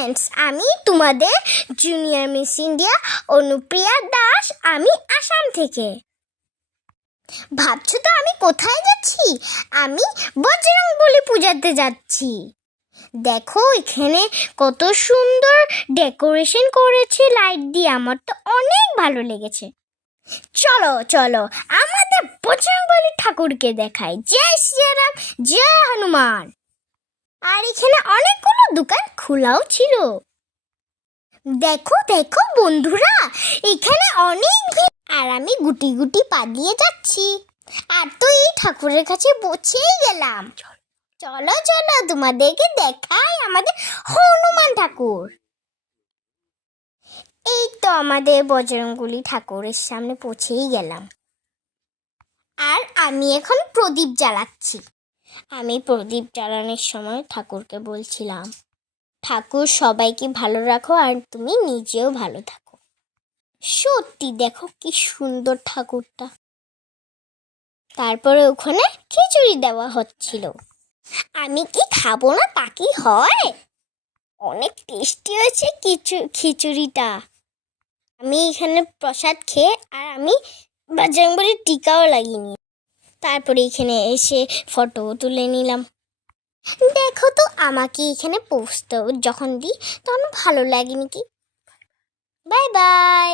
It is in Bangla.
ফ্রেন্ডস, আমি তোমাদের junior miss India Anupriya Das. আমি আসাম থেকে। ভাবছো তো আমি কোথায় যাচ্ছি? আমি বজরংবলী পূজাতে যাচ্ছি। দেখো এখানে কত সুন্দর ডেকোরেশন করেছে লাইট দিয়ে, আমার তো অনেক ভালো লেগেছে। চলো চলো আমাদের বজরংবলী ঠাকুরকে দেখাই। জয় শ্রীরাম, জয় হনুমান। আর এখানে অনেকগুলো দোকান খোলাও ছিল। দেখো দেখো বন্ধুরা, এখানে অনেক ভিড়, আর আমি গুটি গুটি পা দিয়ে যাচ্ছি। আর তো এই ঠাকুরের কাছে পৌঁছেই গেলাম। চলো চলো তোমাদেরকে দেখাই আমাদের হনুমান ঠাকুর। এই তো আমাদের বজরংবলী ঠাকুরের সামনে পৌঁছেই গেলাম। আর আমি এখন প্রদীপ জ্বালাচ্ছি। আমি প্রদীপ জ্বালানোর সময় ঠাকুরকে বলছিলাম, ঠাকুর সবাইকে ভালো রাখো আর তুমি নিজেও ভালো থাকো। সত্যি দেখো কি সুন্দর ঠাকুরটা। তারপরে ওখানে খিচুড়ি দেওয়া হচ্ছিল। আমি কি খাবো না তা কি হয়? অনেক টেস্টি হয়েছে খিচুড়িটা। আমি এখানে প্রসাদ খেয়ে আর আমি বজরংবলীর টিকাও লাগিয়ে। তারপরে এখানে এসে ফটো তুলে নিলাম। দেখো তো আমাকে এখানে পোস্ট যখন দিই তখন ভালো লাগেনি কি। Bye bye.